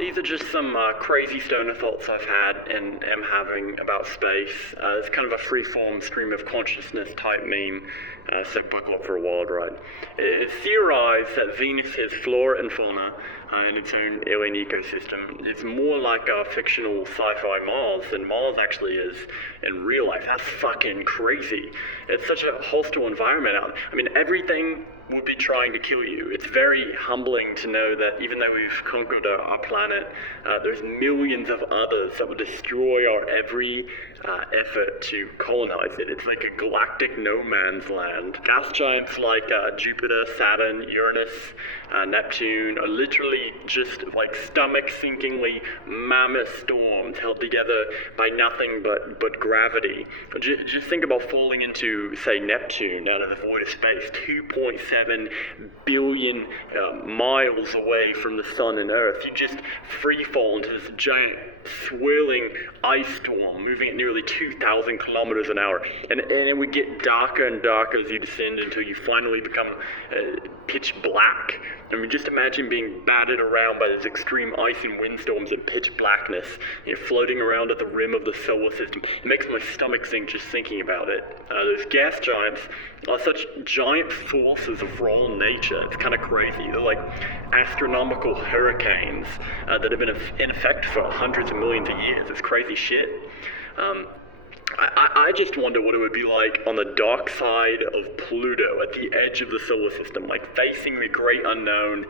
These are just some crazy stoner thoughts I've had and am having about space. It's kind of a free-form stream of consciousness type meme, so buckle up for a wild ride. It's theorized that Venus has flora and fauna in its own alien ecosystem. It's more like a fictional sci-fi Mars than Mars actually is in real life. That's fucking crazy. It's such a hostile environment out. I mean, everything would be trying to kill you. It's very humbling to know that even though we've conquered our planet, there's millions of others that will destroy our every effort to colonize it. It's like a galactic no man's land. Gas giants like Jupiter, Saturn, Uranus, Neptune are literally just like stomach-sinkingly mammoth storms held together by nothing but gravity. Just think about falling into, say, Neptune out of the void of space, 2.7 billion miles away from the sun and Earth. You just free fall into this giant swirling ice storm moving at nearly 2,000 kilometers an hour, and it would get darker and darker as you descend until you finally become pitch black. I mean, just imagine being battered around by those extreme ice and windstorms in pitch blackness, floating around at the rim of the solar system. It makes my stomach sink just thinking about it. Those gas giants are such giant forces of raw nature. It's kind of crazy. They're like astronomical hurricanes that have been in effect for hundreds of millions of years. It's crazy shit. I just wonder what it would be like on the dark side of Pluto, at the edge of the solar system, like facing the great unknown,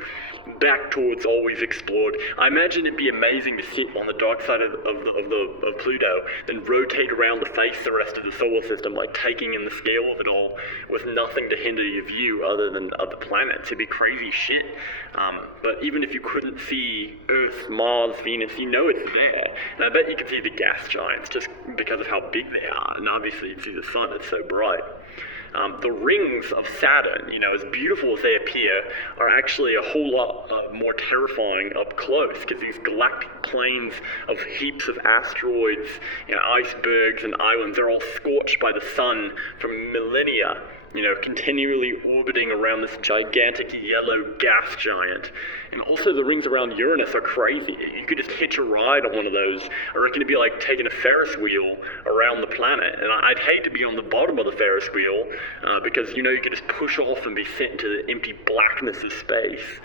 back towards all we've explored. I imagine it'd be amazing to sit on the dark side of Pluto, then rotate around to face the rest of the solar system, like taking in the scale of it all, with nothing to hinder your view other than other planets. It'd be crazy shit. But even if you couldn't see Earth, Mars, Venus, you know it's there. And I bet you could see the gas giants just because of how big they are, and obviously you see the sun, it's so bright. The rings of Saturn, as beautiful as they appear, are actually a whole lot more terrifying up close, because these galactic plains of heaps of asteroids, icebergs and islands are all scorched by the sun for millennia, continually orbiting around this gigantic yellow gas giant. And also the rings around Uranus are crazy. You could just hitch a ride on one of those. I reckon it'd be like taking a Ferris wheel around the planet. And I'd hate to be on the bottom of the Ferris wheel because, you could just push off and be sent into the empty blackness of space.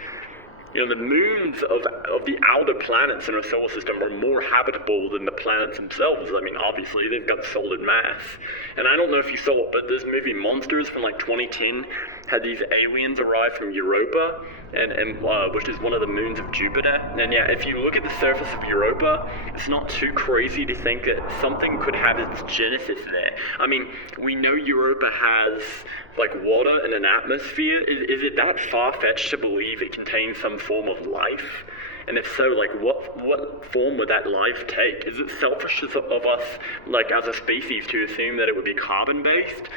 The moons of the outer planets in our solar system are more habitable than the planets themselves. I mean, obviously, they've got solid mass. And I don't know if you saw it, but this movie Monsters from 2010 had these aliens arrive from Europa, and which is one of the moons of Jupiter. And yeah, if you look at the surface of Europa, it's not too crazy to think that something could have its genesis there. I mean, we know Europa has water and an atmosphere. Is it that far-fetched to believe it contains some form of life? And if so, what form would that life take? Is it selfish of us, as a species, to assume that it would be carbon-based?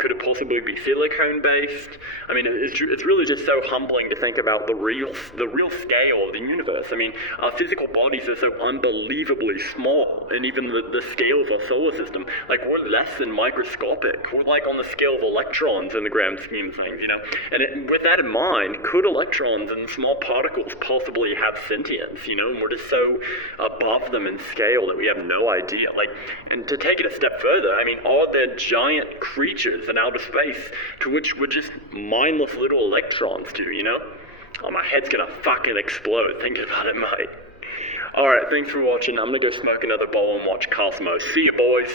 Could it possibly be silicone-based? I mean, it's really just so humbling to think about the real scale of the universe. I mean, our physical bodies are so unbelievably small, and even the scale of our solar system, we're less than microscopic. We're on the scale of electrons in the grand scheme of things, And with that in mind, could electrons and small particles possibly have sentience, And we're just so above them in scale that we have no idea. And to take it a step further, I mean, are there giant creatures in outer space to which we're just mindless little electrons to, Oh, my head's gonna fucking explode thinking about it, mate. Alright, thanks for watching. I'm gonna go smoke another bowl and watch Cosmos. See you, boys.